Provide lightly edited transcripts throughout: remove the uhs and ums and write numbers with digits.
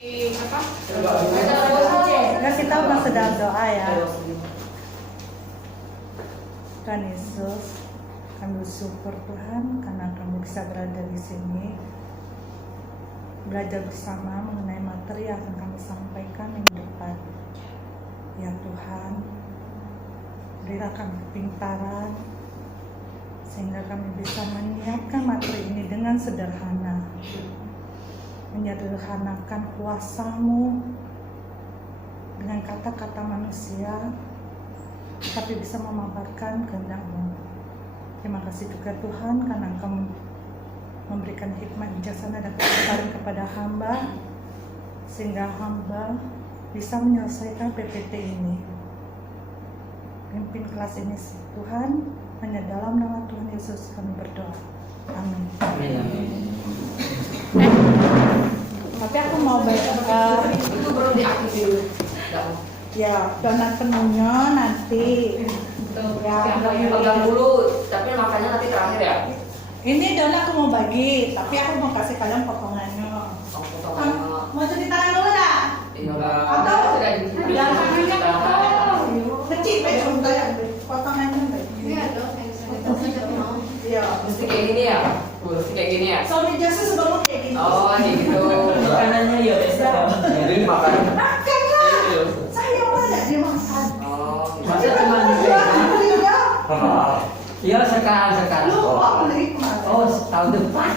Nah, kita mau sedang doa ya. Tuhan Yesus, kami bersyukur Tuhan karena kami bisa berada di sini, belajar bersama mengenai materi yang akan kami sampaikan minggu depan. Ya Tuhan, berilah kami kepintaran sehingga kami bisa menyiapkan materi ini dengan sederhana, menyederhanakan kuasa-Mu dengan kata-kata manusia, tapi bisa memaparkan kehendak-Mu. Terima kasih juga Tuhan karena Engkau memberikan hikmat bijaksana dan kesabaran kepada hamba, sehingga hamba bisa menyelesaikan PPT ini. Pimpin kelas ini Tuhan, hanya dalam nama Tuhan Yesus kami berdoa. Amin. Tapi aku mau baca itu belum diaktifin. ya donat penuhnya nanti. Ya, pegang dulu, tapi makannya nanti terakhir ya. ini donat aku mau bagi, tapi aku mau kasih kalian potongannya. Oh, potongannya. Mau cuci tangan dulu dah? Iya. Atau sudah kecil aja untuk potongannya. Iya dong, Iya. mesti kayak gini ya. Mesti kayak gini ya. Suami jasa sebelum kayak gini. Oh, gitu. Makanannya ya biasa. Jadi makan. Makan lah. Saya banyak dia makan. Oh, Masa cuma Belinya Iya sekarang. lupa beli kemarin. Oh tahun depan.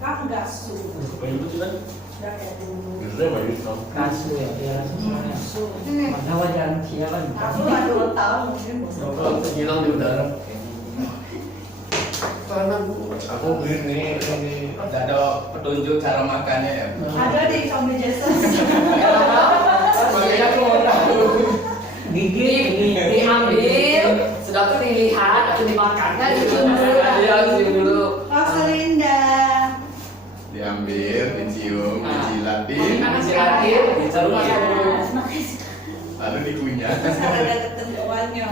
Kan nggak suka. Udah kayak dulu. Kasu ya, dia semuanya. Mana wajar siapa? Aku lah 2 tahun mungkin. Hilang di udara. Aku beli ini nggak ada petunjuk cara makannya ya. Ada di Suami Jasa. Makanya aku mau tahu. diambil, sudah tuh dilihat, atau dimakan kan gitu. Dia harus dulu. Rosalinda. Diambil, dicium, dijilatin, Disilatin, dicelup. lalu dikunyah. Ada ketentuannya.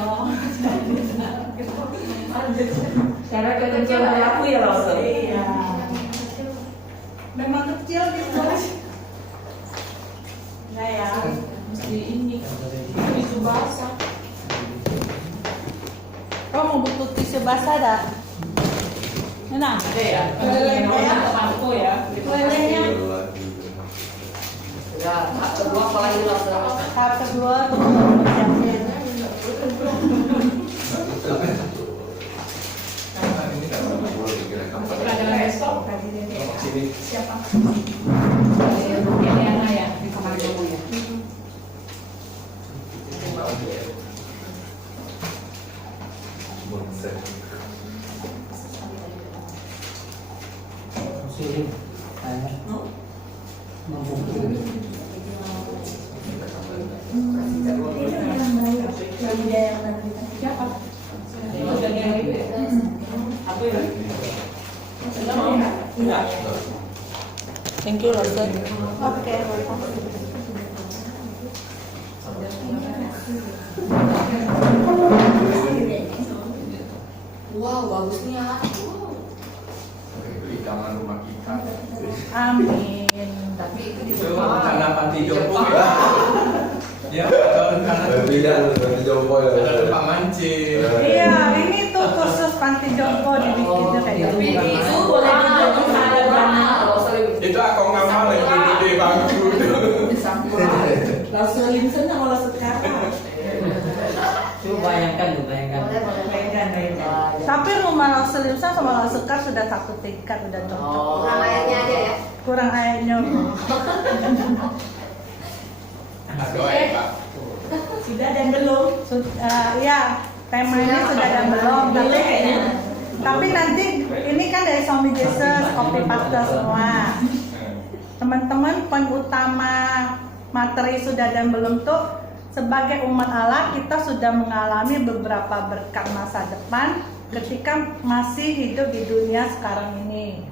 Cara kecil dari aku ya loh. Iya. Memang kecil gitu. Nah ya. mesti ini tisu basah. Kau mau butuh tisu basah dah? Nah, Ya. Lelenya. Temanku ya. lelenya. Ya, tahap kedua apa lagi loh? Tahap kedua tuh siapin. Ini kan sama gue pikiran kamu. Pelajaran besok. Sini. Siapa? Eliana ya di kamar kamu ya. Sirim. Tanya. Mampu. Siapa? Udah yang itu. Aku ya. Enggak. Thank you, Rosen. Oke. Wow, bagusnya. Beli taman rumah kita. Amin. Tapi itu di Itu rencana panti jompo ya. Ya, ada rencana Berarti jompo ya. ada tempat mancing. Iya, ini tuh khusus panti jompo dibikinnya kayak Tapi gitu. itu boleh dibilang ada dana. Kalau sering Itu aku ngamal lagi gede bangku. Langsung limsen sama langsung sekarang. Coba bayangkan. Tapi rumah Langsung Limsan sama Langsung Sekar sudah satu tingkat, udah cocok. Oh. Kurang ayatnya aja ya. Kurang airnya. Doa ya Pak. Sudah dan belum. Ya, temanya sudah dan belum. Tapi nanti ini kan dari Suami Yesus, copy paste semua. Teman-teman, poin utama materi sudah dan belum tuh sebagai umat Allah kita sudah mengalami beberapa berkat masa depan ketika masih hidup di dunia sekarang ini.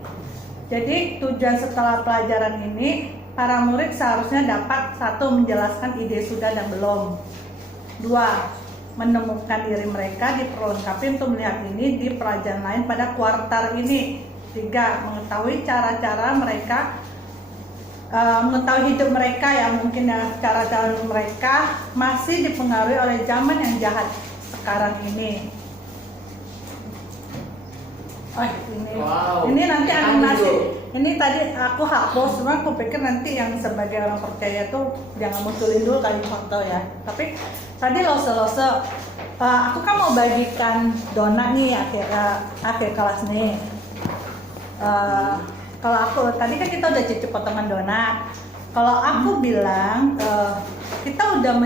Jadi tujuan setelah pelajaran ini para murid seharusnya dapat 1 menjelaskan ide sudah dan belum. 2 menemukan diri mereka diperlengkapi untuk melihat ini di pelajaran lain pada kuartal ini. 3. Mengetahui cara-cara mereka, mengetahui hidup mereka yang mungkin cara-cara mereka masih dipengaruhi oleh zaman yang jahat sekarang ini. Ini nanti animasi. Ini tadi aku hapus, cuma aku pikir nanti yang sebagai orang percaya tuh jangan munculin dulu kali foto ya. Tapi tadi lose-lose, aku kan mau bagikan donat nih akhir kelas nih. Kalau aku tadi kan kita udah cicip potongan donat. Kalau aku bilang kita udah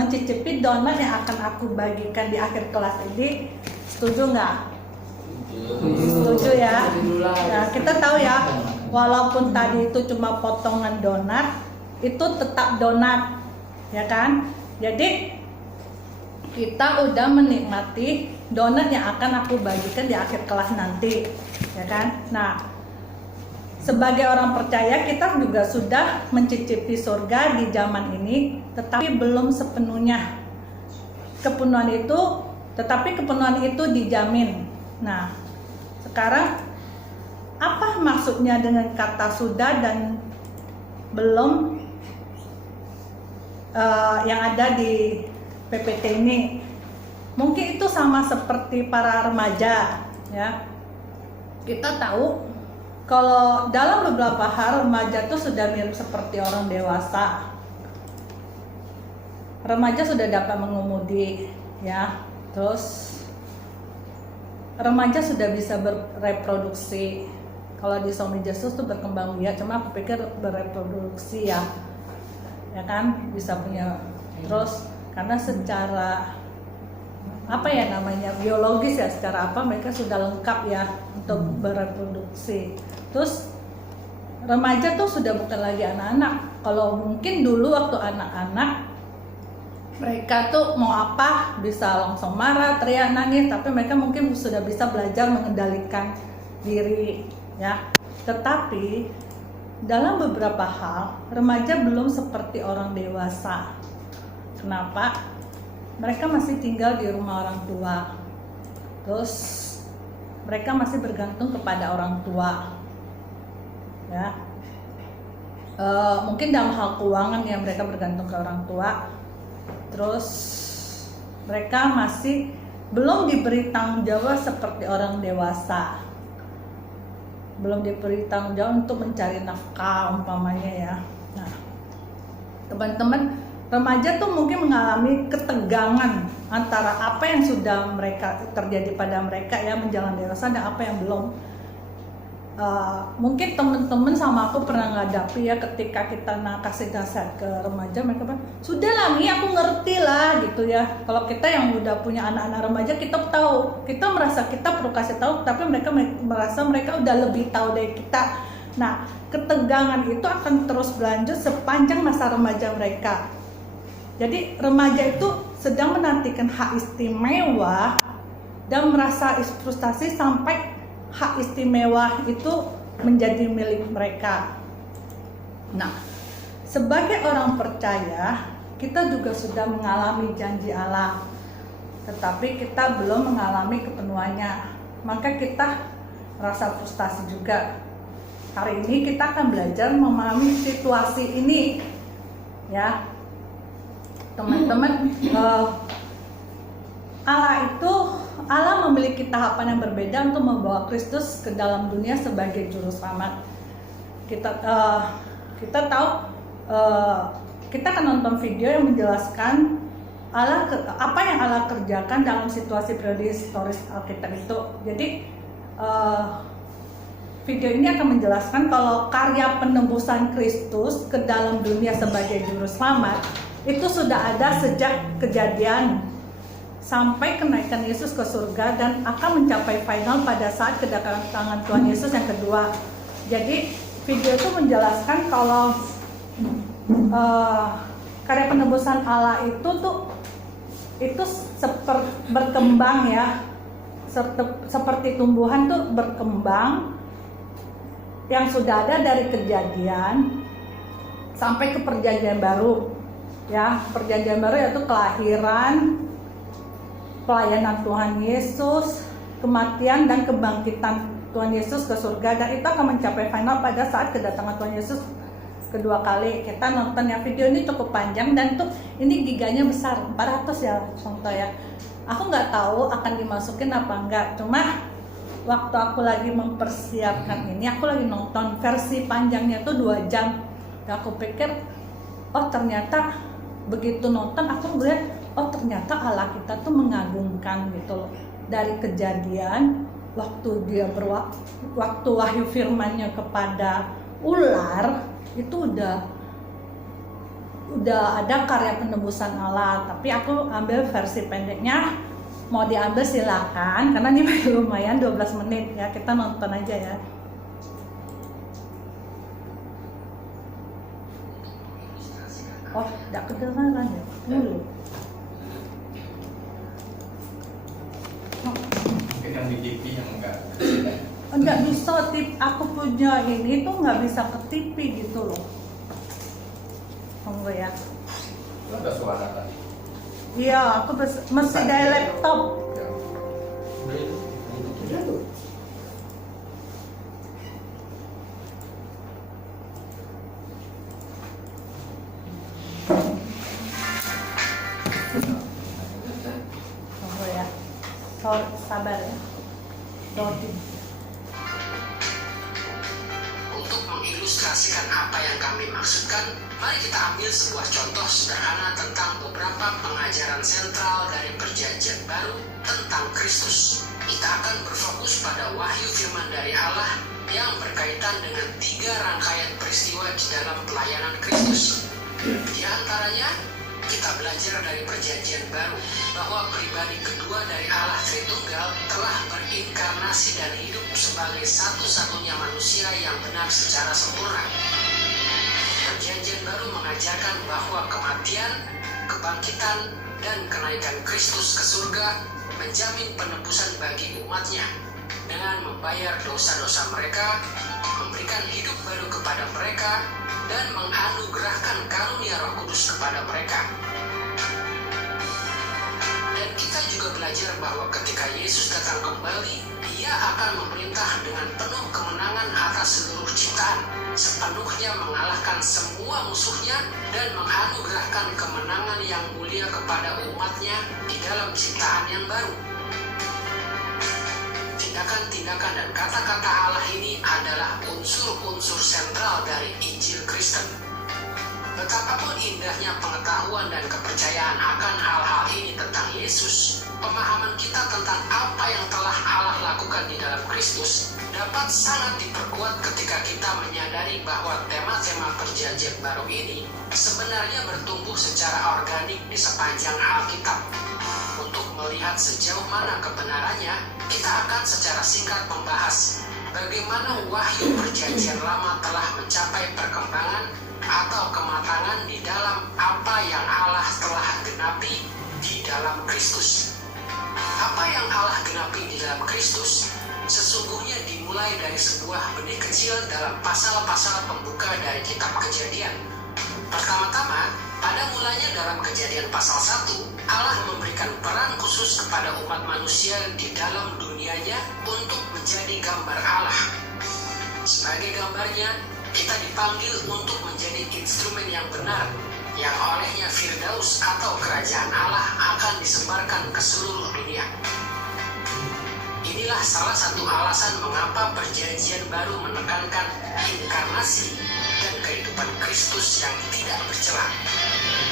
mencicipi donat yang akan aku bagikan di akhir kelas ini, setuju nggak? Setuju ya. Nah, kita tahu ya, walaupun tadi itu cuma potongan donat, itu tetap donat, ya kan? Jadi kita udah menikmati donat yang akan aku bagikan di akhir kelas nanti, ya kan? Nah, sebagai orang percaya kita juga sudah mencicipi surga di zaman ini, tetapi belum sepenuhnya. Kepenuhan itu dijamin. Nah, sekarang apa maksudnya dengan kata sudah dan belum yang ada di PPT ini? Mungkin itu sama seperti para remaja ya. Kita tahu kalau dalam beberapa hal remaja itu sudah mirip seperti orang dewasa. Remaja sudah dapat mengemudi ya. Terus remaja sudah bisa bereproduksi. Kalau di Suami Yesus tuh berkembang biak, cuma aku pikir bereproduksi ya kan, bisa punya. Terus karena secara apa ya namanya biologis ya, secara apa mereka sudah lengkap ya untuk bereproduksi. Terus remaja tuh sudah bukan lagi anak-anak. Kalau mungkin dulu waktu anak-anak mereka tuh mau apa bisa langsung marah, teriak, nangis, tapi mereka mungkin sudah bisa belajar mengendalikan diri ya. Tetapi dalam beberapa hal remaja belum seperti orang dewasa. Kenapa? Mereka masih tinggal di rumah orang tua. Terus mereka masih bergantung kepada orang tua ya. Mungkin dalam hal keuangan ya mereka bergantung ke orang tua. Terus mereka masih belum diberi tanggung jawab seperti orang dewasa. Belum diberi tanggung jawab untuk mencari nafkah umpamanya ya. Nah, teman-teman, remaja tuh mungkin mengalami ketegangan antara apa yang sudah mereka terjadi pada mereka ya menjelang dewasa dan apa yang belum. Mungkin teman-teman sama aku pernah ngadapi ya, ketika kita kasih nasihat ke remaja, mereka bilang sudah lah Mi, aku ngerti lah gitu ya. Kalau kita yang udah punya anak-anak remaja, kita tahu, kita merasa kita perlu kasih tahu, tapi mereka merasa mereka udah lebih tahu dari kita. Nah, ketegangan itu akan terus berlanjut sepanjang masa remaja mereka. Jadi remaja itu sedang menantikan hak istimewa dan merasa frustasi sampai hak istimewa itu menjadi milik mereka. Nah, sebagai orang percaya, kita juga sudah mengalami janji Allah, tetapi kita belum mengalami kepenuhannya. Maka kita merasa frustasi juga. Hari ini kita akan belajar memahami situasi ini, ya, teman-teman. Allah memiliki tahapan yang berbeda untuk membawa Kristus ke dalam dunia sebagai juru selamat. Kita tahu, kita akan nonton video yang menjelaskan apa yang Allah kerjakan dalam situasi periode historis Alkitab itu. Jadi video ini akan menjelaskan kalau karya penebusan Kristus ke dalam dunia sebagai juru selamat itu sudah ada sejak Kejadian sampai kenaikan Yesus ke surga dan akan mencapai final pada saat kedatangan Tuhan Yesus yang kedua. Jadi video itu menjelaskan kalau karya penebusan Allah itu berkembang ya, seperti tumbuhan tuh berkembang yang sudah ada dari Kejadian sampai ke Perjanjian Baru ya. Perjanjian Baru yaitu kelahiran, pelayanan Tuhan Yesus, kematian dan kebangkitan Tuhan Yesus ke surga, dan itu akan mencapai final pada saat kedatangan Tuhan Yesus kedua kali. Kita nonton ya, video ini cukup panjang dan tuh ini giganya besar 400 ya contoh ya. Aku nggak tahu akan dimasukin apa enggak, cuma waktu aku lagi mempersiapkan ini, aku lagi nonton versi panjangnya tuh 2 jam. Dan aku pikir, oh ternyata begitu nonton aku melihat, oh ternyata Allah kita tuh mengagumkan gitu loh. Dari kejadian waktu dia waktu wahyu firman-Nya kepada ular itu udah ada karya penebusan Allah. Tapi aku ambil versi pendeknya, mau diambil silakan karena ini lumayan 12 menit ya, kita nonton aja ya. Oh, tidak kedengaran ya? Dulu. Mungkin yang di TV yang Enggak bisa, aku punya ini tuh nggak bisa ke TV gitu loh. Tunggu ya. Itu ada suara tadi. Iya, aku mesti dari laptop. Tunggu ya. Sabar ya. Loading. Untuk mengilustrasikan apa yang kami maksudkan, mari kita ambil sebuah contoh sederhana tentang beberapa pengajaran sentral dari Perjanjian Baru tentang Kristus. Kita akan berfokus pada wahyu firman dari Allah yang berkaitan dengan 3 rangkaian peristiwa di dalam pelayanan Kristus. Di antaranya, kita belajar dari Perjanjian Baru bahwa pribadi kedua dari Allah Tritunggal telah berinkarnasi dan hidup sebagai satu-satunya manusia yang benar secara sempurna. Perjanjian Baru mengajarkan bahwa kematian, kebangkitan, dan kenaikan Kristus ke surga menjamin penebusan bagi umatnya dengan membayar dosa-dosa mereka, memberikan hidup baru kepada mereka, dan menganugerahkan karunia Roh Kudus kepada mereka. Dan kita juga belajar bahwa ketika Yesus datang kembali, Dia akan memerintah dengan penuh kemenangan atas seluruh ciptaan, sepenuhnya mengalahkan semua musuhnya dan menganugerahkan kemenangan yang mulia kepada umatnya di dalam ciptaan yang baru. Tindakan-tindakan dan kata-kata Allah ini adalah unsur-unsur sentral dari Injil Kristen. Betapapun indahnya pengetahuan dan kepercayaan akan hal-hal ini tentang Yesus, pemahaman kita tentang apa yang telah Allah lakukan di dalam Kristus dapat sangat diperkuat ketika kita menyadari bahwa tema-tema Perjanjian Baru ini sebenarnya bertumbuh secara organik di sepanjang Alkitab. Untuk melihat sejauh mana kebenarannya, kita akan secara singkat membahas bagaimana wahyu Perjanjian Lama telah mencapai perkembangan atau kematangan di dalam apa yang Allah telah genapi di dalam Kristus. Apa yang Allah genapi di dalam Kristus sesungguhnya dimulai dari sebuah benih kecil dalam pasal-pasal pembuka dari kitab Kejadian. Pertama-tama, pada mulanya dalam Kejadian pasal 1, Allah memberikan peran khusus kepada umat manusia di dalam dunianya untuk menjadi gambar Allah. Sebagai gambarnya, kita dipanggil untuk menjadi instrumen yang benar, yang olehnya Firdaus atau kerajaan Allah akan disebarkan ke seluruh dunia. Inilah salah satu alasan mengapa Perjanjian Baru menekankan inkarnasi dan kehidupan Kristus yang tidak bercela.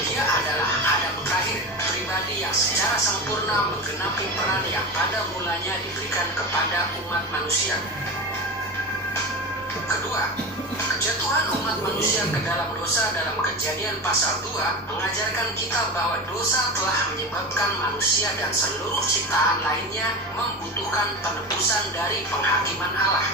Dia adalah Adam terakhir, pribadi yang secara sempurna menggenapi peran yang pada mulanya diberikan kepada umat manusia. Kedua, kejatuhan umat manusia ke dalam dosa dalam Kejadian pasal 2 mengajarkan kita bahwa dosa telah menyebabkan manusia dan seluruh ciptaan lainnya membutuhkan penebusan dari penghakiman Allah.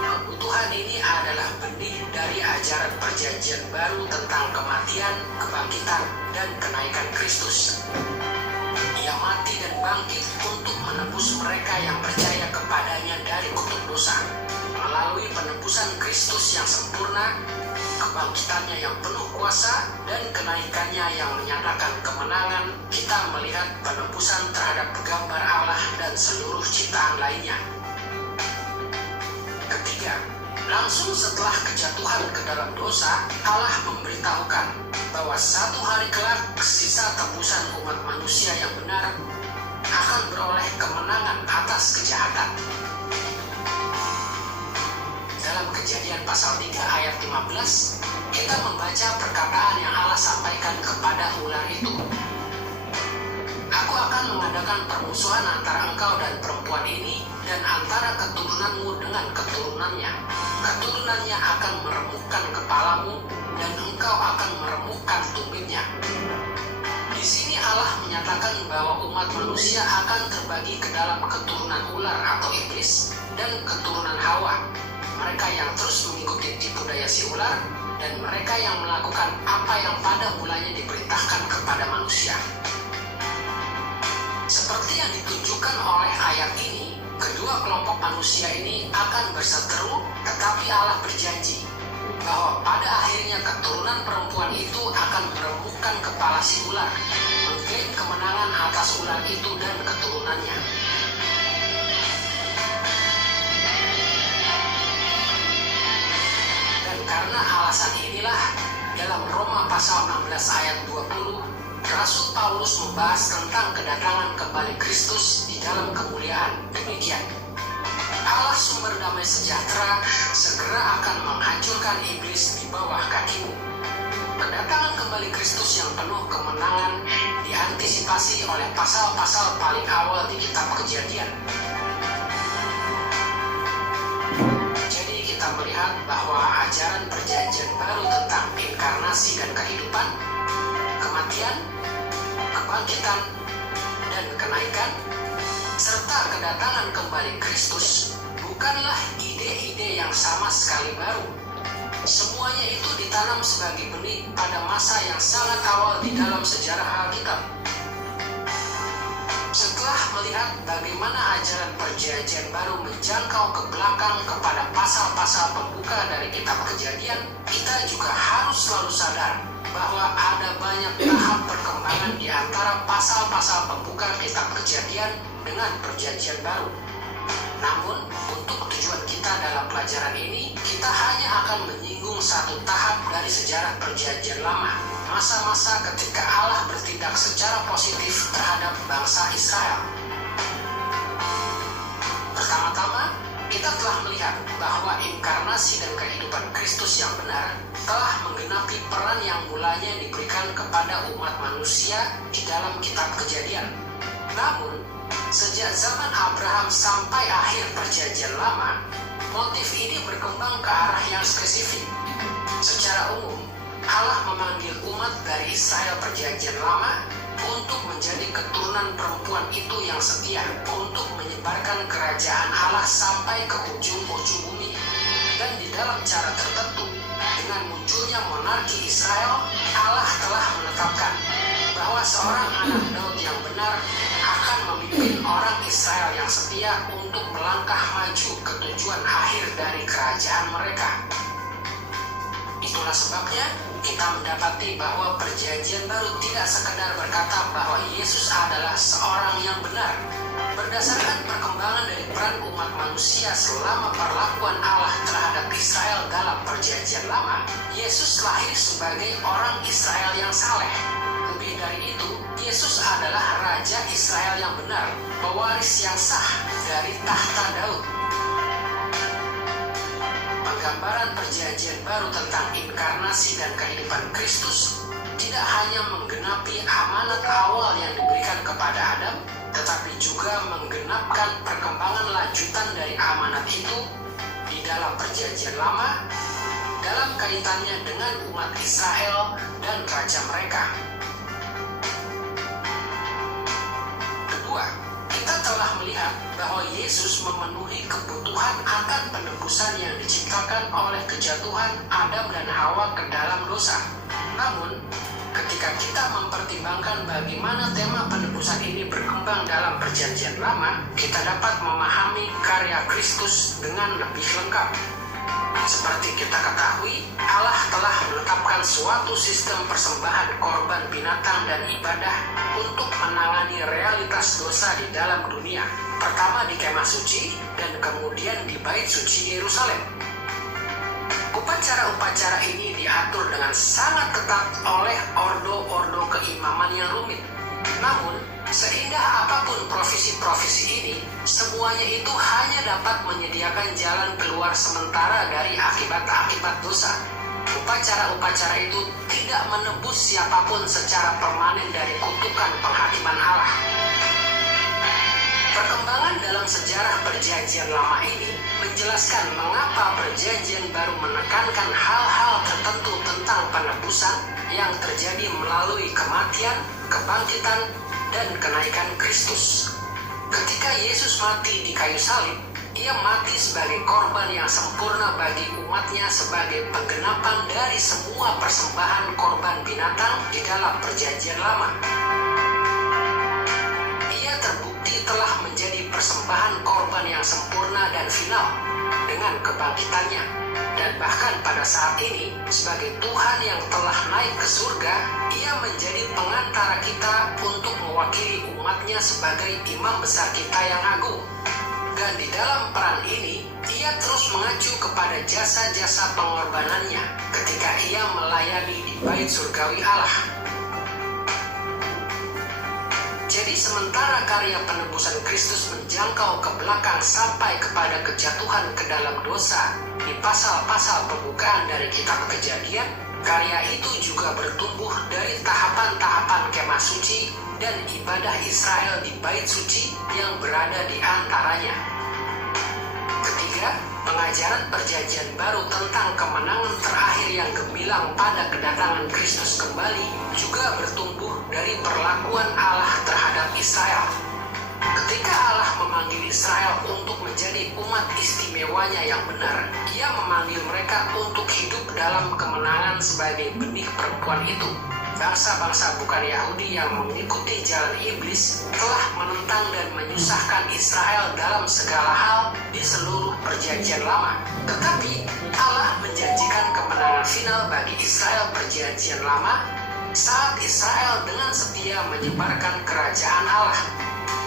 Kebutuhan ini adalah benih dari ajaran Perjanjian Baru tentang kematian, kebangkitan, dan kenaikan Kristus. Ia mati dan bangkit untuk menebus mereka yang percaya kepadanya dari kutuk dosa, melalui penebusan penebusan Kristus yang sempurna, kebangkitannya yang penuh kuasa, dan kenaikannya yang menyatakan kemenangan, kita melihat penebusan terhadap gambar Allah dan seluruh ciptaan lainnya. Ketiga, langsung setelah kejatuhan ke dalam dosa, Allah memberitahukan bahwa satu hari kelak sisa tebusan umat manusia yang benar akan beroleh kemenangan atas kejahatan. Dalam Kejadian pasal 3 ayat 15, kita membaca perkataan yang Allah sampaikan kepada ular itu. Aku akan mengadakan permusuhan antara engkau dan perempuan ini, dan antara keturunanmu dengan keturunannya. Keturunannya akan meremukkan kepalamu, dan engkau akan meremukkan tumitnya. Di sini Allah menyatakan bahwa umat manusia akan terbagi ke dalam keturunan ular atau iblis dan keturunan Hawa. Mereka yang terus mengikuti tipu daya si ular, dan mereka yang melakukan apa yang pada mulanya diperintahkan kepada manusia. Seperti yang ditunjukkan oleh ayat ini, kedua kelompok manusia ini akan berseteru, tetapi Allah berjanji bahwa pada akhirnya keturunan perempuan itu akan meremukkan kepala si ular, mengklaim kemenangan atas ular itu dan keturunannya. Dan karena alasan inilah, dalam Roma pasal 16 ayat 20, Rasul Paulus membahas tentang kedatangan kembali Kristus di dalam kemuliaan. Demikian, Allah sumber damai sejahtera segera akan menghancurkan iblis di bawah kakimu. Kedatangan kembali Kristus yang penuh kemenangan diantisipasi oleh pasal-pasal paling awal di kitab Kejadian. Jadi kita melihat bahwa ajaran perjanjian baru tentang inkarnasi dan kehidupan, kematian, kebangkitan, dan kenaikan, serta kedatangan kembali Kristus bukanlah ide-ide yang sama sekali baru. Semuanya itu ditanam sebagai benih pada masa yang sangat awal di dalam sejarah Alkitab. Setelah melihat bagaimana ajaran perjanjian baru menjangkau ke belakang kepada pasal-pasal pembuka dari kitab Kejadian, kita juga harus selalu sadar bahwa ada banyak tahap perkembangan di antara pasal-pasal pembuka kitab Kejadian dengan perjanjian baru. Namun, untuk tujuan kita dalam pelajaran ini, kita hanya akan menyinggung satu tahap dari sejarah perjanjian lama, masa-masa ketika Allah bertindak secara positif terhadap bangsa Israel. Pertama-tama, kita telah melihat bahwa inkarnasi dan kehidupan Kristus yang benar telah menggenapi peran yang mulanya diberikan kepada umat manusia di dalam kitab Kejadian. Namun, sejak zaman Abraham sampai akhir perjanjian lama, motif ini berkembang ke arah yang spesifik. Secara umum, Allah memanggil umat dari Israel perjanjian lama untuk menjadi keturunan perempuan itu yang setia, untuk menyebarkan kerajaan Allah sampai ke ujung-ujung bumi. Dan di dalam cara tertentu, dengan munculnya monarki Israel, Allah telah menetapkan bahwa seorang anak Daud yang benar akan memimpin orang Israel yang setia untuk melangkah maju ke tujuan akhir dari kerajaan mereka. Itulah sebabnya kita mendapati bahwa perjanjian baru tidak sekedar berkata bahwa Yesus adalah seorang yang benar. Berdasarkan perkembangan dari peran umat manusia selama perlakuan Allah terhadap Israel dalam perjanjian lama, Yesus lahir sebagai orang Israel yang saleh. Lebih dari itu, Yesus adalah Raja Israel yang benar, pewaris yang sah dari tahta Daud. Penggambaran perjanjian baru tentang inkarnasi dan kehidupan Kristus tidak hanya menggenapi amanat awal yang diberikan kepada Adam, tetapi juga menggenapkan perkembangan lanjutan dari amanat itu di dalam perjanjian lama dalam kaitannya dengan umat Israel dan raja mereka. Kedua, kita telah melihat bahwa Yesus memenuhi kebutuhan akan penebusan yang diciptakan oleh kejatuhan Adam dan Hawa ke dalam dosa. Namun, ketika kita mempertimbangkan bagaimana tema penebusan ini berkembang dalam perjanjian lama, kita dapat memahami karya Kristus dengan lebih lengkap. Seperti kita ketahui, Allah telah menetapkan suatu sistem persembahan korban binatang dan ibadah untuk menangani realitas dosa di dalam dunia. Pertama di kemah suci dan kemudian di bait suci Yerusalem. Upacara-upacara ini diatur dengan sangat ketat oleh ordo-ordo keimaman yang rumit. Namun, seindah apapun profesi-profesi ini, semuanya itu hanya dapat menyediakan jalan keluar sementara dari akibat-akibat dosa. Upacara-upacara itu tidak menebus siapapun secara permanen dari kutukan penghakiman Allah. Perkembangan dalam sejarah Perjanjian Lama ini menjelaskan mengapa Perjanjian Baru menekankan hal-hal tertentu tentang penebusan yang terjadi melalui kematian, kebangkitan, dan kenaikan Kristus. Ketika Yesus mati di kayu salib, Ia mati sebagai korban yang sempurna bagi umatnya sebagai penggenapan dari semua persembahan korban binatang di dalam Perjanjian Lama. Ia terbukti telah menjadi persembahan korban yang sempurna dan final dengan kebangkitannya. Dan bahkan pada saat ini, sebagai Tuhan yang telah naik ke surga, Ia menjadi pengantara kita untuk mewakili umatnya sebagai imam besar kita yang agung. Dan di dalam peran ini, Ia terus mengacu kepada jasa-jasa pengorbanannya ketika Ia melayani di bait surgawi Allah. Jadi sementara karya penebusan Kristus menjangkau ke belakang sampai kepada kejatuhan ke dalam dosa di pasal-pasal pembukaan dari kitab Kejadian, karya itu juga bertumbuh dari tahapan-tahapan kemah suci dan ibadah Israel di bait suci yang berada di antaranya. Ketiga, pengajaran Perjanjian Baru tentang kemenangan terakhir yang gemilang pada kedatangan Kristus kembali juga bertumbuh dari perlakuan Allah terhadap Israel. Ketika Allah memanggil Israel untuk menjadi umat istimewanya yang benar, Ia memanggil mereka untuk hidup dalam kemenangan sebagai benih perempuan itu. Bangsa-bangsa bukan Yahudi yang mengikuti jalan iblis telah menentang dan menyusahkan Israel dalam segala hal di seluruh Perjanjian Lama. Tetapi Allah menjanjikan kemenangan final bagi Israel Perjanjian Lama saat Israel dengan setia menyebarkan kerajaan Allah.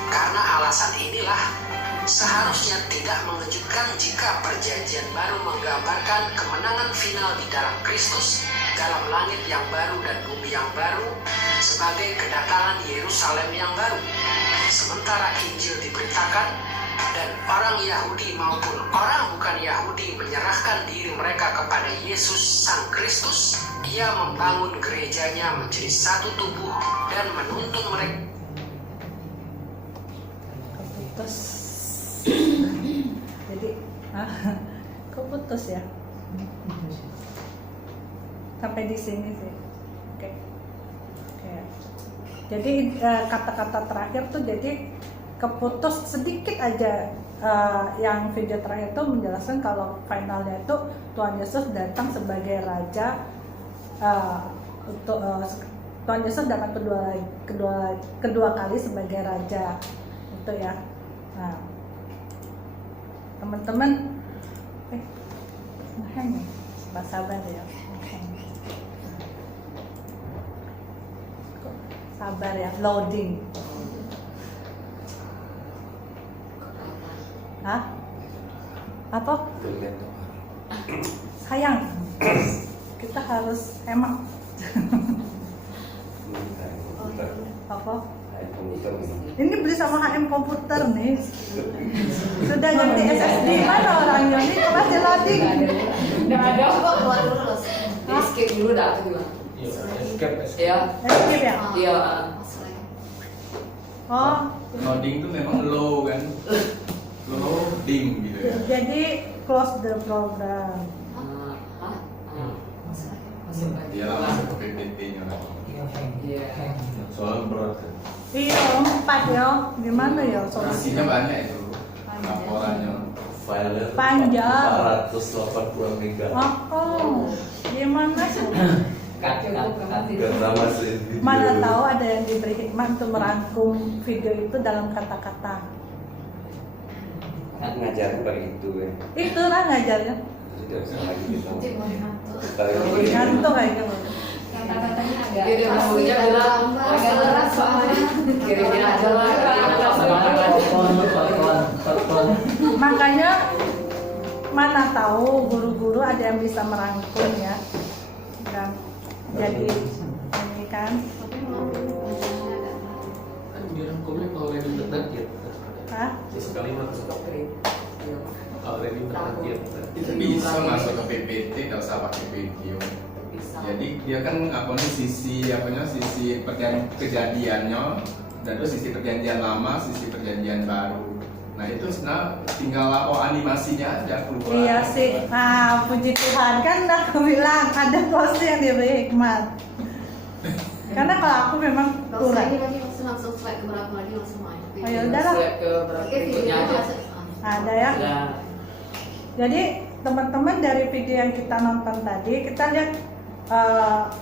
Karena alasan inilah, seharusnya tidak mengejutkan jika Perjanjian Baru menggambarkan kemenangan final di dalam Kristus, dalam langit yang baru dan bumi yang baru, sebagai kedatangan Yerusalem yang baru. Sementara Injil diberitakan, dan orang Yahudi maupun orang bukan Yahudi menyerahkan diri mereka kepada Yesus Sang Kristus, Ia membangun gerejanya menjadi satu tubuh dan menuntun mereka. Keputus. Jadi, keputus ya. Sampai di sini sih. Oke. Jadi kata-kata terakhir tuh jadi keputus sedikit aja. Yang video terakhir itu menjelaskan kalau finalnya itu Tuhan Yesus datang sebagai raja. Tuhan Yesus datang kedua kali sebagai raja itu ya. Nah, teman-teman, sabar ya. Sabar ya, loading. Hah? Apa? Sayang, kita harus hemat. Apa? Ini beli sama HM komputer nih. Sudah ganti SSD. Mana orangnya nih? Masih loading. Udah ada kok, keluar dulu. Di skip dulu dah tuh gimana? Iya. Skip ya? Iya. Oh, Loading tuh memang low kan, loading gitu ya. jadi close the program. Hah? Masih banyak. Dia langsung ke PPT-nya lah. Iya. Soalnya berat kan. Iya, 4 ya. Gimana ya Solusinya solusinya? banyak itu, laporannya. Filenya Panjang. 480 mega. Oh, gimana sih? Gak sama sih. Mana tahu ada yang diberi hikmah untuk merangkum video itu dalam kata-kata. Ngajarin pakai itu ya. Itulah ngajarnya. Tidak usah lagi kita. Cek mau ngantuk. Ngantuk kayaknya. Kata-katanya agak Jadi maunya bilang agak leras soalnya. kirimnya aja lah. telepon. Makanya mana tahu guru-guru ada yang bisa merangkum ya. Dan jadi ini kan. Tapi mau bacanya agak Kan dirangkumnya kalau ready bertarget. Hah? Sekali mah kesuka kalau ready bertarget. Itu bisa masuk ke PPT, nggak usah pakai video. Bisa. Jadi dia kan sisi kejadiannya, dan itu sisi perjanjian lama, sisi perjanjian baru. Nah itu sebenarnya tinggal animasinya aja keluar. Iya sih. Nah, puji Tuhan kan udah aku bilang ada porsi yang diberi hikmat. Karena kalau aku memang Gak usah kurang. ini lagi langsung slide ke berapa lagi langsung main. Oh, ya udahlah. Slide ke berikutnya aja. Ada ya. Ya. Jadi teman-teman dari video yang kita nonton tadi, kita lihat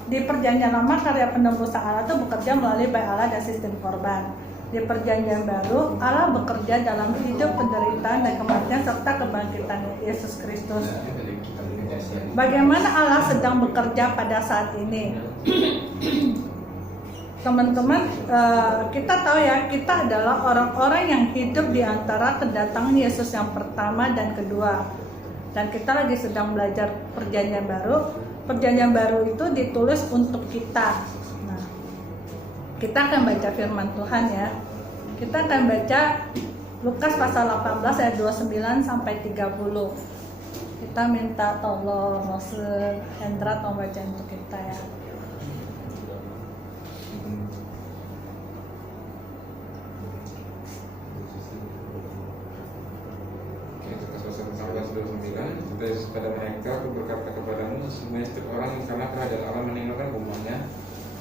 di perjanjian lama karya penebusan Allah itu bekerja melalui baik Allah dan sistem korban. Di perjanjian baru, Allah bekerja dalam hidup, penderitaan, dan kematian serta kebangkitan Yesus Kristus. Bagaimana Allah sedang bekerja pada saat ini? Teman-teman, kita tahu ya, kita adalah orang-orang yang hidup di antara kedatangan Yesus yang pertama dan kedua. Dan kita lagi sedang belajar perjanjian baru. Perjanjian baru itu ditulis untuk kita. Nah, kita akan baca firman Tuhan ya. Kita akan baca Lukas pasal 18 ayat 29 sampai 30. Kita minta tolong Mose Hendra tolong baca untuk kita ya. Yesus pada mereka, aku berkata kepadamu, sesungguhnya setiap orang yang karena kerajaan Allah meninggalkan rumahnya,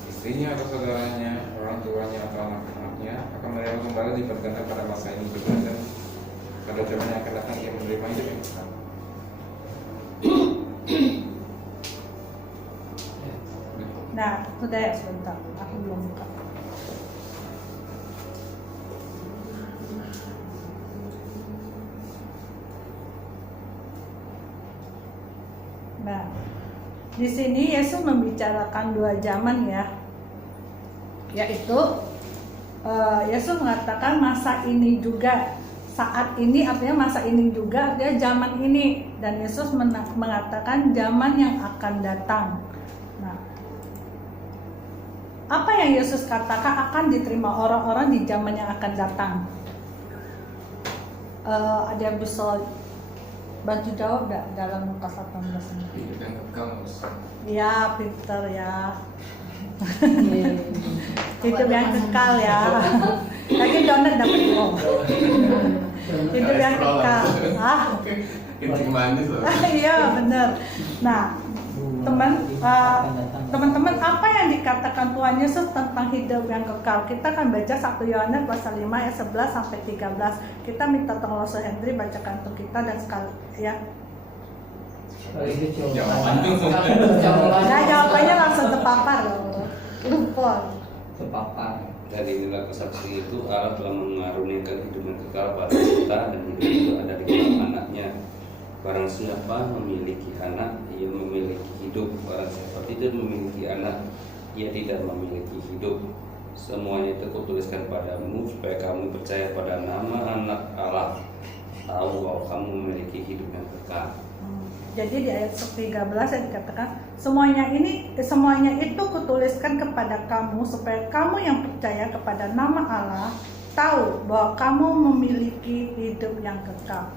istrinya atau saudaranya, orang tuanya atau anak-anaknya, akan menerima kembali lipat ganda pada masa ini juga, dan pada zaman yang akan datang ia menerima hidup yang kekal. Nah, sudah ya sebentar, aku belum buka. Nah, di sini Yesus membicarakan dua zaman ya, yaitu Yesus mengatakan masa ini juga, saat ini artinya masa ini juga artinya zaman ini, dan Yesus mengatakan zaman yang akan datang. Nah, apa yang Yesus katakan akan diterima orang-orang di zaman yang akan datang? Ada yang bisa bantu jawab gak dalam Lukas 18 ini? Hidup yang kekal Ustaz. Ya, pinter ya. Hidup yang kekal ya. Lagi donat dapat uang. Hidup yang kekal. Ah, Kencing manis loh. iya benar. Nah, teman-teman, apa yang dikatakan Tuhan Yesus tentang hidup yang kekal? Kita akan baca 1 Yohanes pasal 5 ayat 11 sampai 13. Kita minta tolong Mose Hendri bacakan untuk kita dan sekali ya. Nah, jawabannya langsung terpapar loh. Lupa. Terpapar. Dan inilah kesaksian itu, Allah telah mengaruniakan hidup yang kekal pada kita, dan hidup itu ada di dalam anaknya. Barang siapa memiliki anak, ia memiliki hidup. Barang siapa tidak memiliki anak, ia tidak memiliki hidup. Semuanya itu kutuliskan padamu, supaya kamu percaya pada nama anak Allah, tahu bahwa kamu memiliki hidup yang kekal. Jadi di ayat 13 yang dikatakan semuanya itu kutuliskan kepada kamu supaya kamu yang percaya kepada nama Allah tahu bahwa kamu memiliki hidup yang kekal.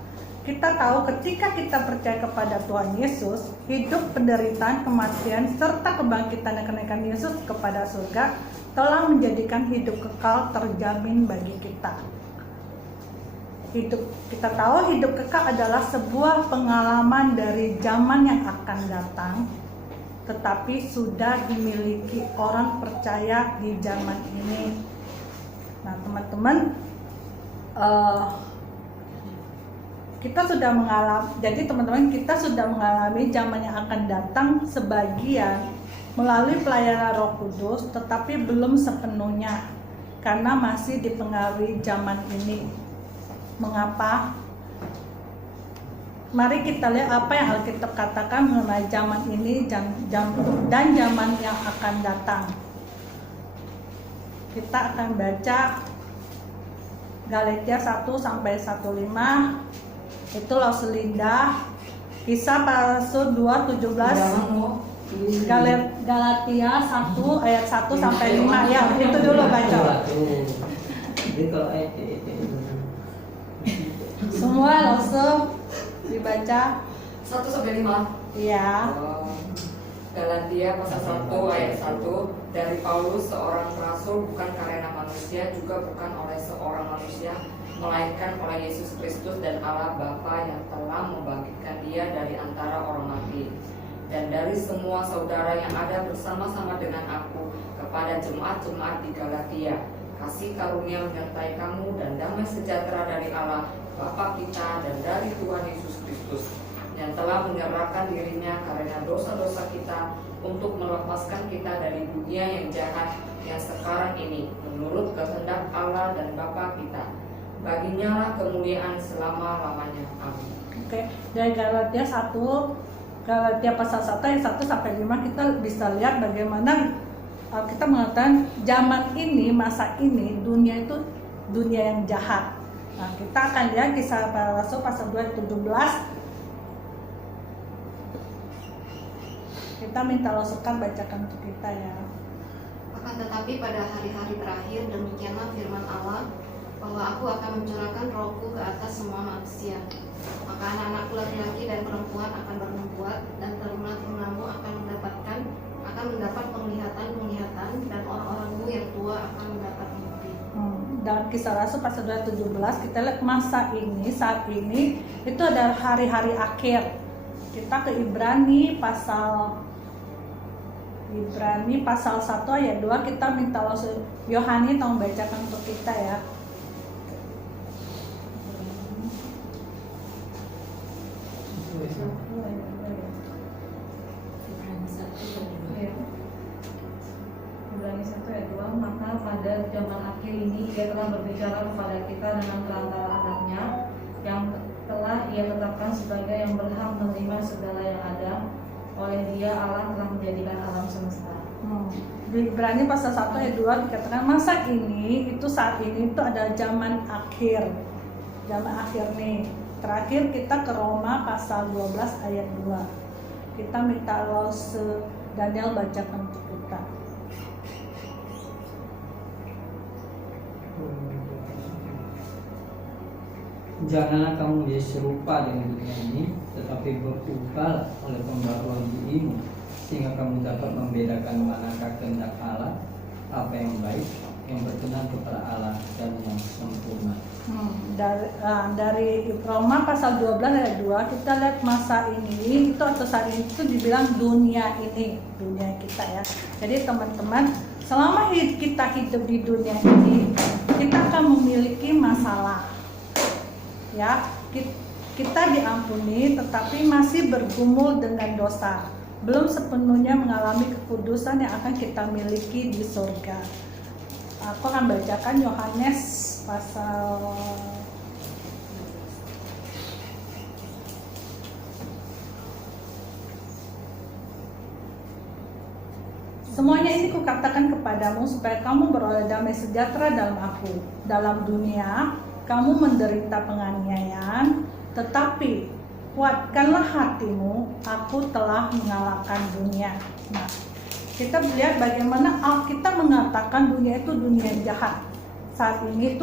Kita tahu ketika kita percaya kepada Tuhan Yesus, hidup, penderitaan, kematian, serta kebangkitan dan kenaikan Yesus kepada surga telah menjadikan hidup kekal terjamin bagi kita. Kita tahu hidup kekal adalah sebuah pengalaman dari zaman yang akan datang, tetapi sudah dimiliki orang percaya di zaman ini. Nah, teman-teman, kita sudah mengalami zaman yang akan datang sebagian melalui pelayanan Roh Kudus, tetapi belum sepenuhnya karena masih dipengaruhi zaman ini. Mengapa? mari kita lihat apa yang Alkitab katakan mengenai zaman ini dan zaman yang akan datang. Kita akan baca Galatia 1 sampai 15. Itu Lause Linda. Kisah para Rasul 2:17. Galatia 1 ayat 1 sampai 5. Ya, itu dulu baca. Jadi kalau ayat itu Semua Lause dibaca. 1 sampai 5. Iya. Galatia pasal 1 ayat 1. Dari Paulus seorang rasul, bukan karena manusia, juga bukan oleh seorang manusia, melainkan oleh Yesus Kristus dan Allah Bapa yang telah membangkitkan Dia dari antara orang mati, dan dari semua saudara yang ada bersama-sama dengan aku, kepada jemaat-jemaat di Galatia. Kasih karunia menyertai kamu dan damai sejahtera dari Allah Bapa kita dan dari Tuhan Yesus Kristus, yang telah menyerahkan dirinya karena dosa-dosa kita untuk melepaskan kita dari dunia yang jahat yang sekarang ini, menurut kehendak Allah dan Bapa kita. Baginya lah kemuliaan selama-lamanya. Amin. Oke, dari Galatia 1, Galatia pasal 1 ayat 1 sampai 5 kita bisa lihat bagaimana kita mengatakan zaman ini, masa ini, dunia itu dunia yang jahat. Nah, kita akan lihat Kisah Para Rasul pasal 2 ayat 17. Kita minta Lausekan bacakan untuk kita ya. Akan tetapi pada hari-hari terakhir demikianlah firman Allah, bahwa aku akan mencurahkan rohku ke atas semua manusia. Maka anak-anakku laki-laki dan perempuan akan bernubuat, dan teruna-terunamu akan mendapat penglihatan-penglihatan, dan orang-orangmu yang tua akan mendapat mimpi. Dalam Kisah Rasul pasal 2 ayat 17 kita lihat masa ini, saat ini itu adalah hari-hari akhir. Kita ke Ibrani pasal 1 ayat 2, kita minta Yohani tolong bacakan untuk kita ya. Ibrani 1 ayat 2, maka pada zaman akhir ini Ia telah berbicara kepada kita dengan perantara anaknya yang telah Ia tetapkan sebagai yang berhak menerima segala yang ada. Oleh Dia Allah telah menjadikan alam semesta. Di Ibrani pasal 1 ayat 2 dikatakan masa ini, itu saat ini itu ada zaman akhir. Zaman akhir nih. Terakhir kita ke Roma pasal 12 ayat 2. Kita minta Lause Daniel bacakan untuk kita. Janganlah kamu menjadi serupa dengan dunia ini, tetapi berubah oleh pembaruan dirimu, sehingga kamu dapat membedakan manakah kehendak Allah, apa yang baik, yang berkenan kepada Allah, dan yang sempurna. Dari Roma pasal 12 ayat 2 kita lihat masa ini itu atau saat ini itu dibilang dunia ini, dunia kita ya. Jadi teman-teman, selama kita hidup di dunia ini, kita akan memiliki masalah. Ya, kita diampuni tetapi masih bergumul dengan dosa, belum sepenuhnya mengalami kekudusan yang akan kita miliki di surga. Aku akan bacakan Yohanes pasal semuanya ini kukatakan kepadamu supaya kamu beroleh damai sejahtera dalam aku. Dalam dunia kamu menderita penganiayaan, tetapi kuatkanlah hatimu, aku telah mengalahkan dunia. Nah, kita lihat bagaimana Alkitab mengatakan dunia itu dunia yang jahat. Saat ini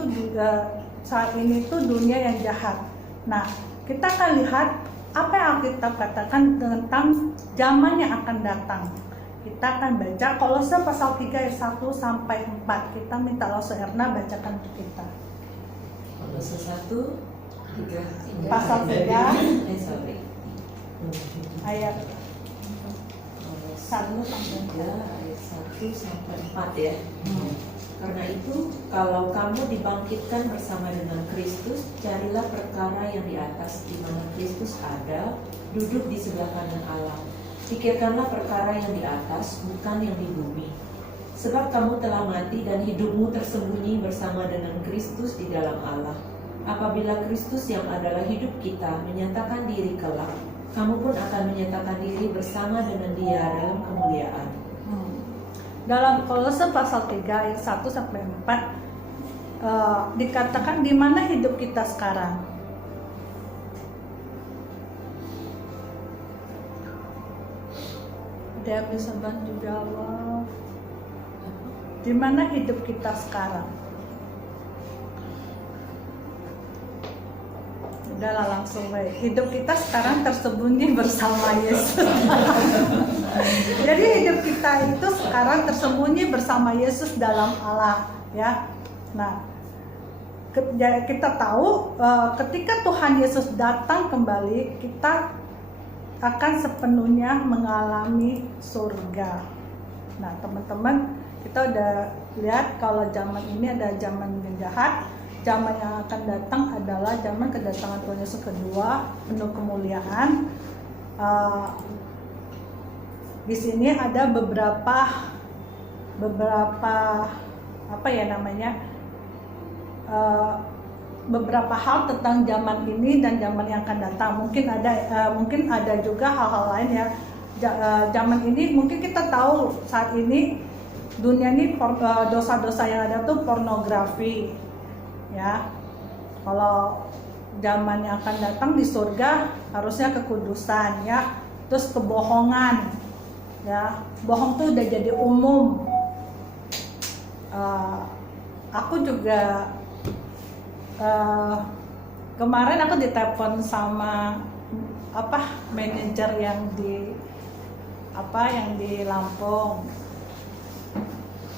itu dunia yang jahat. Nah, kita akan lihat apa yang Alkitab katakan tentang zaman yang akan datang. Kita akan baca Kolose pasal 3 ayat 1 sampai 4. Kita minta Lause Erna bacakan untuk kita. Kolose 1, 3. Pasal 3 ayat 1 sampai 4. Ayat 1 sampai 4 ya. Karena itu, kalau kamu dibangkitkan bersama dengan Kristus, carilah perkara yang di atas, di mana Kristus ada, duduk di sebelah kanan Allah. Pikirkanlah perkara yang di atas, bukan yang di bumi. Sebab kamu telah mati dan hidupmu tersembunyi bersama dengan Kristus di dalam Allah. Apabila Kristus yang adalah hidup kita menyatakan diri kelak, kamu pun akan menyatakan diri bersama dengan Dia dalam kemuliaan. Dalam Kolose pasal 3 ayat 1 sampai 4 dikatakan di mana hidup kita sekarang. Ada yang bisa bantu jawab? Di mana hidup kita sekarang? Udahlah langsung baik. Hidup kita sekarang tersembunyi bersama Yesus. Jadi hidup kita itu sekarang tersembunyi bersama Yesus dalam Allah, ya. Nah, kita tahu ketika Tuhan Yesus datang kembali, kita akan sepenuhnya mengalami surga. Nah, teman-teman, kita udah lihat kalau zaman ini ada zaman yang jahat. Zaman yang akan datang adalah zaman kedatangan Tuhan Yesus kedua, penuh kemuliaan. Di sini ada beberapa apa ya namanya, beberapa hal tentang zaman ini dan zaman yang akan datang. Mungkin ada juga hal-hal lain ya. Zaman ini mungkin kita tahu saat ini dunia ini dosa-dosa yang ada tuh pornografi. Ya, kalau zaman yang akan datang di surga harusnya kekudusan, ya, terus kebohongan, ya, bohong tuh udah jadi umum. Aku juga kemarin aku ditelepon sama manajer yang di Lampung.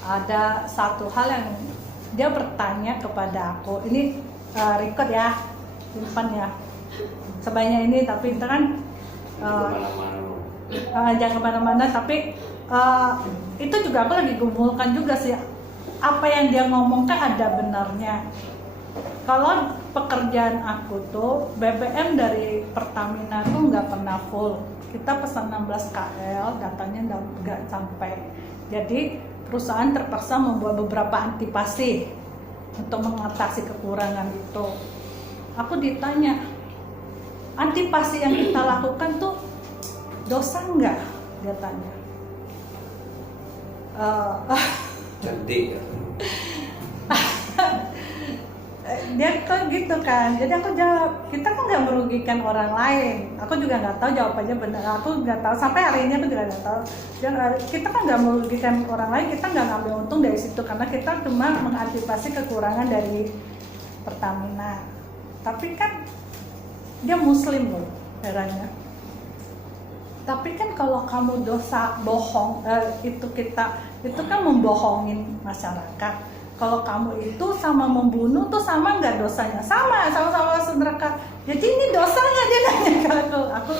Ada satu hal yang dia bertanya kepada aku, ini record ya, simpan ya, sebanyak ini, tapi itu kan jangan kemana-mana, tapi itu juga aku lagi gumulkan juga sih, apa yang dia ngomongkan ada benarnya. Kalau pekerjaan aku tuh BBM dari Pertamina tuh nggak pernah full, kita pesan 16 KL, datanya nggak sampai, jadi perusahaan terpaksa membuat beberapa antipasi untuk mengatasi kekurangan itu. Aku ditanya, antipasi yang kita lakukan tuh dosa enggak? Dia tanya. Cerdik. Dia kan gitu kan, jadi aku jawab, kita kan nggak merugikan orang lain. Aku juga nggak tahu jawabannya benar, aku nggak tahu sampai hari ini, aku juga nggak tahu. Kita kan nggak merugikan orang lain, kita nggak ngambil untung dari situ karena kita cuma mengantisipasi kekurangan dari Pertamina. Tapi kan dia Muslim loh, herannya. Tapi kan kalau kamu dosa bohong, itu kan membohongin masyarakat. Kalau kamu itu sama membunuh tuh sama nggak dosanya? Sama-sama neraka. Jadi ini dosa nggak, dia nanya ke aku.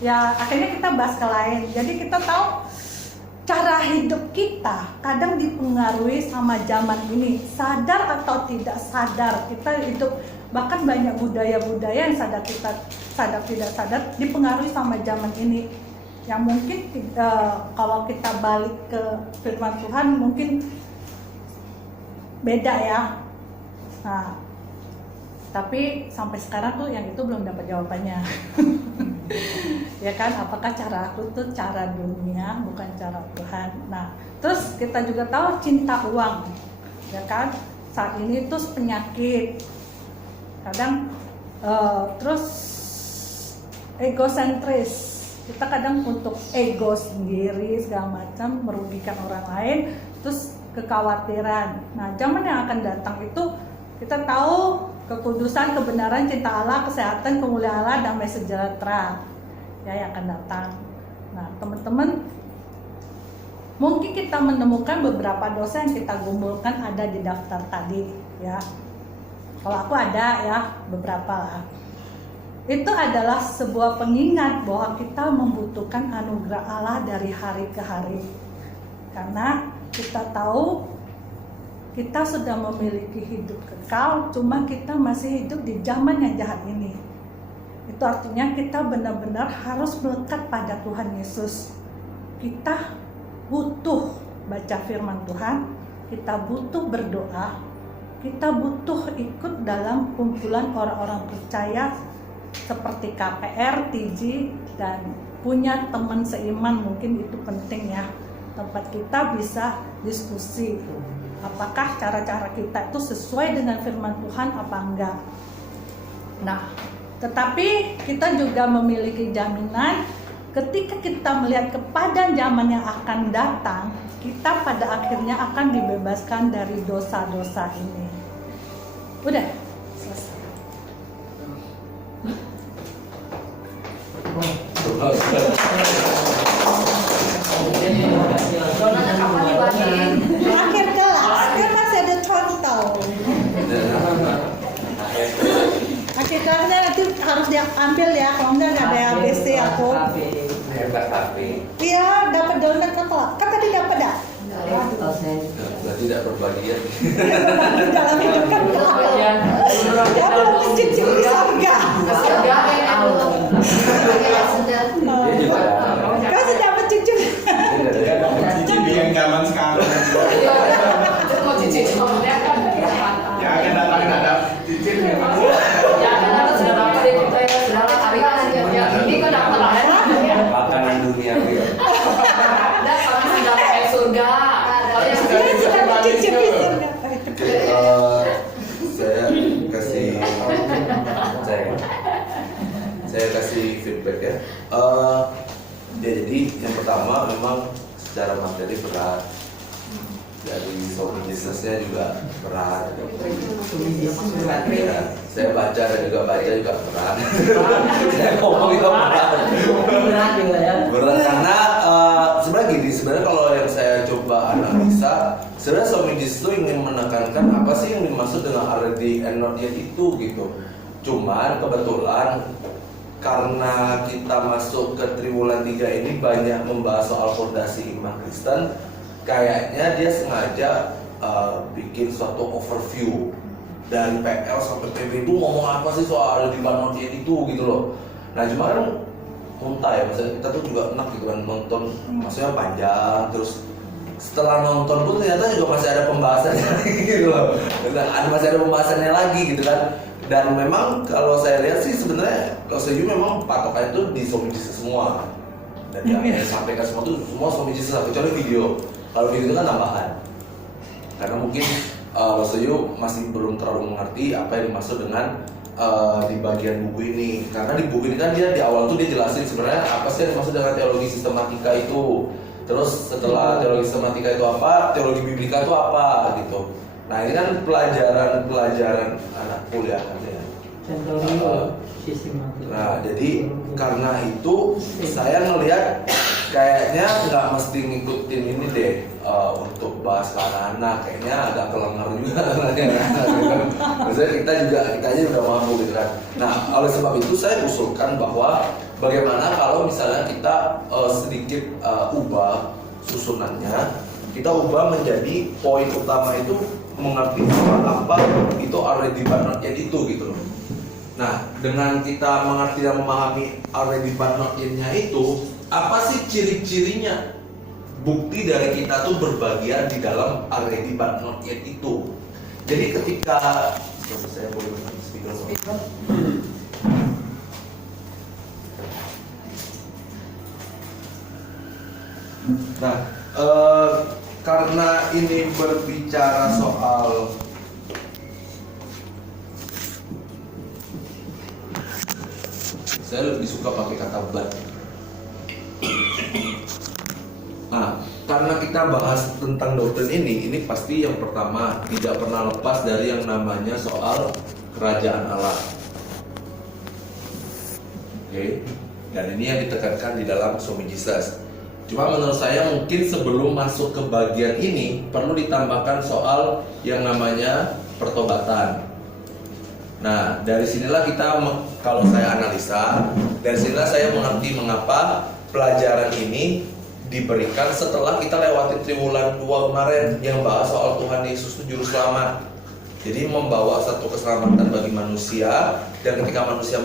Ya akhirnya kita bahas ke lain. Jadi kita tahu cara hidup kita kadang dipengaruhi sama zaman ini. Sadar atau tidak sadar, kita hidup, bahkan banyak budaya-budaya yang sadar tidak sadar dipengaruhi sama zaman ini. Yang mungkin kalau kita balik ke firman Tuhan mungkin beda ya. Nah, tapi sampai sekarang tuh yang itu belum dapat jawabannya. Ya kan, apakah cara aku tuh cara dunia bukan cara Tuhan. Nah, terus kita juga tahu cinta uang, ya kan, saat ini tuh penyakit. Kadang terus egosentris, kita kadang untuk ego sendiri segala macam, merugikan orang lain, terus kekhawatiran. Nah, zaman yang akan datang itu kita tahu kekudusan, kebenaran, cinta Allah, kesehatan, kemuliaan Allah, damai sejahtera ya yang akan datang. Nah, teman-teman, mungkin kita menemukan beberapa dosa yang kita gumulkan ada di daftar tadi ya. Kalau aku ada ya beberapa lah. Itu adalah sebuah pengingat bahwa kita membutuhkan anugerah Allah dari hari ke hari. Karena kita tahu kita sudah memiliki hidup kekal, cuma kita masih hidup di zaman yang jahat ini. Itu artinya kita benar-benar harus melekat pada Tuhan Yesus. Kita butuh baca firman Tuhan, kita butuh berdoa, kita butuh ikut dalam kumpulan orang-orang percaya seperti KPR, TG, dan punya teman seiman. Mungkin itu penting ya, tempat kita bisa diskusi apakah cara-cara kita itu sesuai dengan firman Tuhan apa enggak. Nah, tetapi kita juga memiliki jaminan ketika kita melihat kepada zaman yang akan datang, kita pada akhirnya akan dibebaskan dari dosa-dosa ini. Udah selesai. Akhir kelas kan masih ada contoh. Akhir kelasnya nanti harus diambil ya, kalau enggak nggak ada ABC aku. Iya, dapat donat kan tadi dapat dah. Berarti tidak berbahagia. Dalam hidup kan ya belum mencicip di surga. Kau sudah mencicip. Cicip yang zaman sekarang. Mau cicip ya kan? Ya akan ada cicip memang. Ya kan kita sudah dapat ya kita ya sudah hari ya ini kan dapat lah ya. Makanan dunia gitu. Ada kami sudah pakai surga. Kalau yang Dia sudah mencicip di surga. Saya kasih feedback ya. Jadi yang pertama memang secara materi berat, dari Soul Jesusnya juga berat. Ya, saya baca dan juga berat. Saya ngomong itu berat. Berat karena sebenarnya kalau yang saya coba analisa, sebenarnya Soul Jesus itu ingin menekankan apa sih yang dimaksud dengan already and not yet itu gitu. Cuman kebetulan karena kita masuk ke Triwulan 3 ini banyak membahas soal fondasi iman Kristen, kayaknya dia sengaja bikin suatu overview dari PL sampai PB itu ngomong apa sih soal di Banodian itu gitu loh. Nah cuma kan muntah ya, maksudnya kita tuh juga enak gitu kan nonton, maksudnya panjang, terus setelah nonton pun ternyata juga masih ada pembahasannya gitu loh, masih ada pembahasannya lagi gitu kan. Dan memang kalau saya lihat sih sebenarnya kalau saya memang patokannya itu di Soul Jesus semua, dan yang disampaikan semua itu semua Soul Jesus kecuali video. Kalau video itu kan tambahan, karena mungkin Soyu masih belum terlalu mengerti apa yang dimaksud dengan di bagian buku ini. Karena di buku ini kan dia di awal tuh dia jelasin sebenarnya apa sih yang dimaksud dengan teologi sistematika itu. Terus setelah teologi sistematika itu apa, teologi biblika itu apa gitu. Nah ini kan pelajaran anak kuliah kan ya. Nah jadi karena itu saya ngelihat kayaknya nggak mesti ngikutin ini deh untuk bahas ke anak-anak, kayaknya agak kelengar juga maksudnya kita aja udah mampu gitu kan. Nah oleh sebab itu saya usulkan bahwa bagaimana kalau misalnya kita sedikit ubah susunannya, kita ubah menjadi poin utama itu mengerti apa itu already but not yet itu gitu loh. Nah dengan kita mengerti dan memahami already but not yet-nya itu, apa sih ciri-cirinya? Bukti dari kita tuh berbagian di dalam already but not yet itu. Jadi ketika saya boleh speaker. Nah, karena ini berbicara soal saya lebih suka pakai kata but. Nah, karena kita bahas tentang doktrin ini pasti yang pertama tidak pernah lepas dari yang namanya soal kerajaan Allah. Oke, dan ini yang ditekankan di dalam Soul Jesus. Cuma menurut saya mungkin sebelum masuk ke bagian ini perlu ditambahkan soal yang namanya pertobatan. Nah dari sinilah kita, kalau saya analisa, dari sinilah saya mengerti mengapa pelajaran ini diberikan setelah kita lewati Triwulan 2 kemarin yang bahas soal Tuhan Yesus itu Juru Selamat. Jadi membawa satu keselamatan bagi manusia, dan ketika manusia